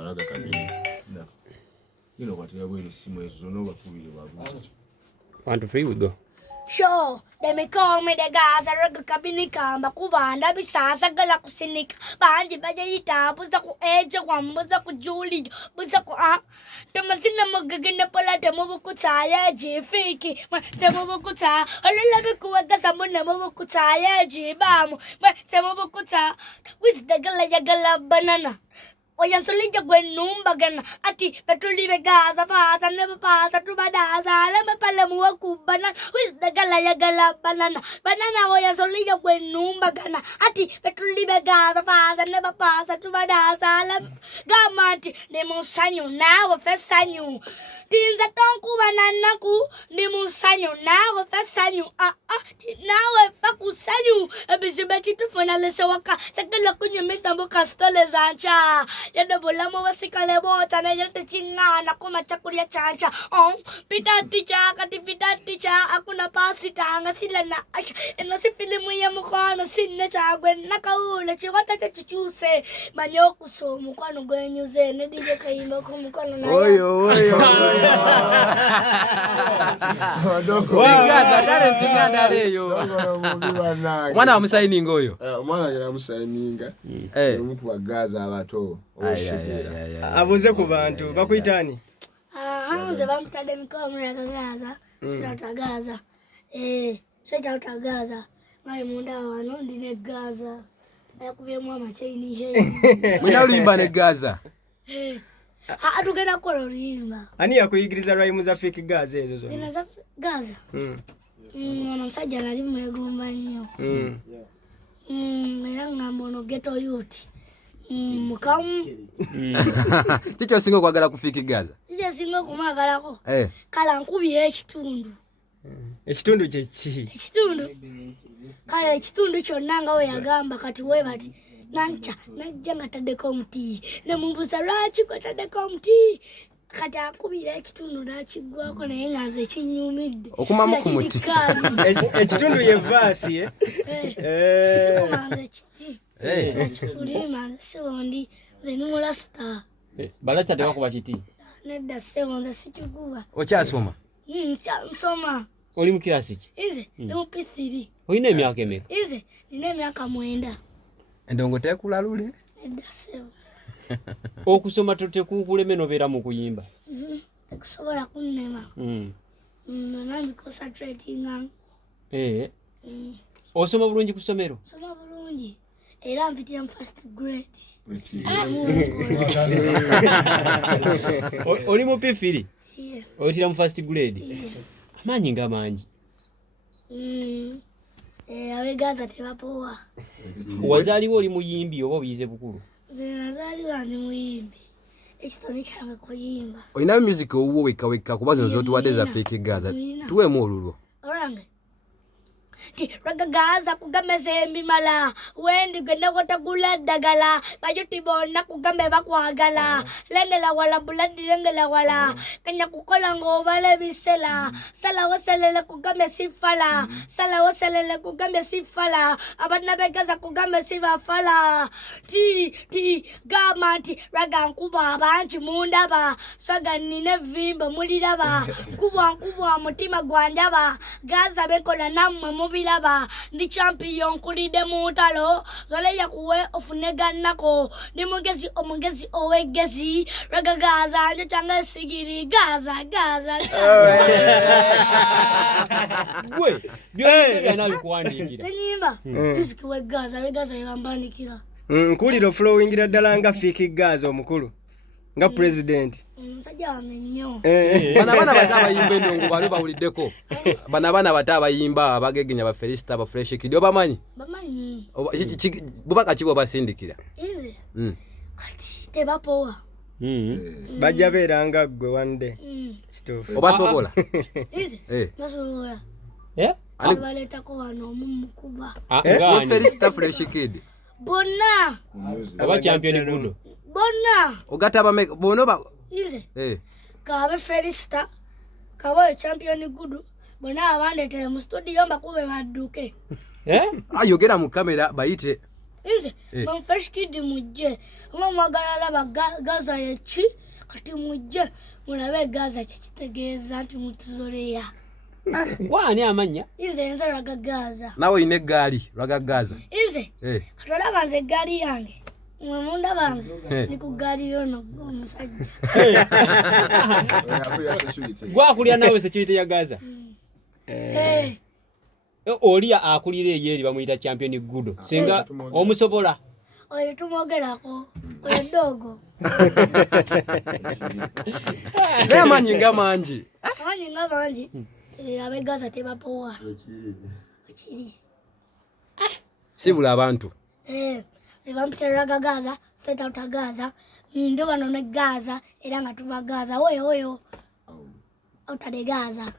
balaga kabiri. Da. Ino kwatira bwere simu ezo no bakubire babu. 1 2 3 we go. Sure, they may call me the Gaza Raga Cabinica, Makubanda, Bisasa, Galakusinik, Banji Bajayita, Buzaku Edge, one Buzaku Julie, Buzaku Tamasina Mugagina Polata Mubukutaya, J. Fiki, Tamubukuta, a little bit Samuna Mubukutaya, J. Bam, Tamubukuta, with the Galayagala banana. Oyan solija gwenumba gana ati petulive Gaza pata never pata to badaza lema pala muwaku banana with the galaya gala banana oyan solija gwenumba gana ati petulive Gaza pata never pasa to badaza lema gamati nemo sanyo nawe fesanyo tinza tonku banana ku nemo sanyo nawe fesanyo nawe pakusanyo ebizibeki tufuna lese waka sakala kunyemesa mboka stole zancha yada bolamo wasikale bota na yada chingana kuma chakulia chancha pitati cha akuna pasi tanga sila na asha ena si filimu ya mukwana sinne chagwe nakaule chiwata chuchuse manyoku so mukwano gwenyuze ne dije kayimba ko mukwano na Oyo. Gaza dale tinganda leyo. Mwana wa musayininga oyo. Omwana ya musayininga. Omuntu wa Gaza abato. Abuze ku bantu bakuyitani. Hanze bamutade mikomera Gaza. Sitata Gaza. Sitata Gaza. Mai munda wano ndine Gaza. Ayakubyemu amachaini je. Mwina ulimba ne Gaza. Atugenda kola ulimba. Ani yakuyigiriza rhyme za fake Gaza ezo zo. Zina za Gaza. Omusajja nali mwegomba nnyo. Era ngamba ono ghetto youth. Mukamu. Chicho singo kwagala kufika Gaza. Chicho singo kumagalako. Kala nkubira ekitundu. Ekitundu kye ki? Ekitundu. Kala ekitundu kyonna nga we yagamba kati we bati nancha najja nga taddeko omuti. Ne mumbuza lwaki kwataddeko omuti. Kati akubira ekitundu nakigwako naye nga nze kinyumidde. Okumamu ku muti. Ekitundu ye vaasi Sikumanze kiki. Ulima sewondi nze numulasta. Balasta tebakuba kiti. Nedda sewonze sikiguba. Okyasoma? Nsoma. Oli mu kirasi ki? Ize ne mu P3. Oyina emyaka emeka? Ize nina emyaka 9. Endongo tekula lule? Nedda sewo. Okusoma tekukuleme nobeera mu kuyimba? Tekusobola kunnema. Nami concentrating. Osoma bulungi ku ssomero? Soma bulungi. Era mpitira mu first grade. Oli mu P3? Yeah. Oyitira mu first grade? Amanyi nga mangi. Abe Gaza tebapowa. Wazaliwo oli muyimbi oba obiyize bukulu? Zinazaliwa ndi muyimbi. Ekitone kyange kuyimba. Oyina music owuwo weka kuba zino zotuwadde za fake Gaza. Tuwemu olulwo. Orange. Raga Gaza kugameze embimala wendi genda kotagula dagala bajuti bonna kugambe bakwagala lengela wala buladi lengela wala kanya kukola ngobale bisela sala waselele kugambe sifala sala waselele kugambe sifala abana begaza kugambe sibafala ti gamanti raga nkuba abanji mundaba swaga nine vimba muliraba kubwa mutima gwanjaba Gaza bekola namwe mubiraba ndi champion kulide mutalo zole yakuwe ofunega nako ni omugezi owegezi Raga Gaza nje changa sigiri Gaza gwe byo nabikuwandiikira nyimba music we Gaza yambandikira nkuliro flowingira ddala nga fake Gaza omukulu nga president msajja wamenyo bana batabayimba endongo bali bawuliddeko bana batabayimba abagegenya ba Felista ba Fresh Kid bamanyi bubaka kibo basindikira ize kati tebapowa bajja beeranga gwe wande obasobola ize nasobola abaleta ko wano mumukuba wa Felista Fresh Kid bonna aba champion gundo bonna ogata ba bono ba ize kabe Felista kabe champion gudu bonna abandetele mu studio mbakube badduke ayogera mu kamera bayite Inze fresh kid mujje mwagala Laba Gaza yechi kati mujje mulabe Gaza kitegeeza nti mutuzoleya. Wani amanya? Inze Raga Gaza. Nawe ine gali Raga Gaza. Inze katolaba nze gali yange. Mwe munda banze ni ku gali yono omusajja. Gwa kulya nawe security ya Gaza. Oliya akulira eyeri bamuyita champion gudo. Singa omusobola. Oyo tumogerako. Oyo dogo. Amanyi nga mangi. Amanyi nga mangi. Abe Gaza tebapowa. Chiri. Sibula abantu. Zibampitira Gaza, state out Gaza. Ndo bano ne Gaza era nga tuva Gaza. Oyo. Out de Gaza.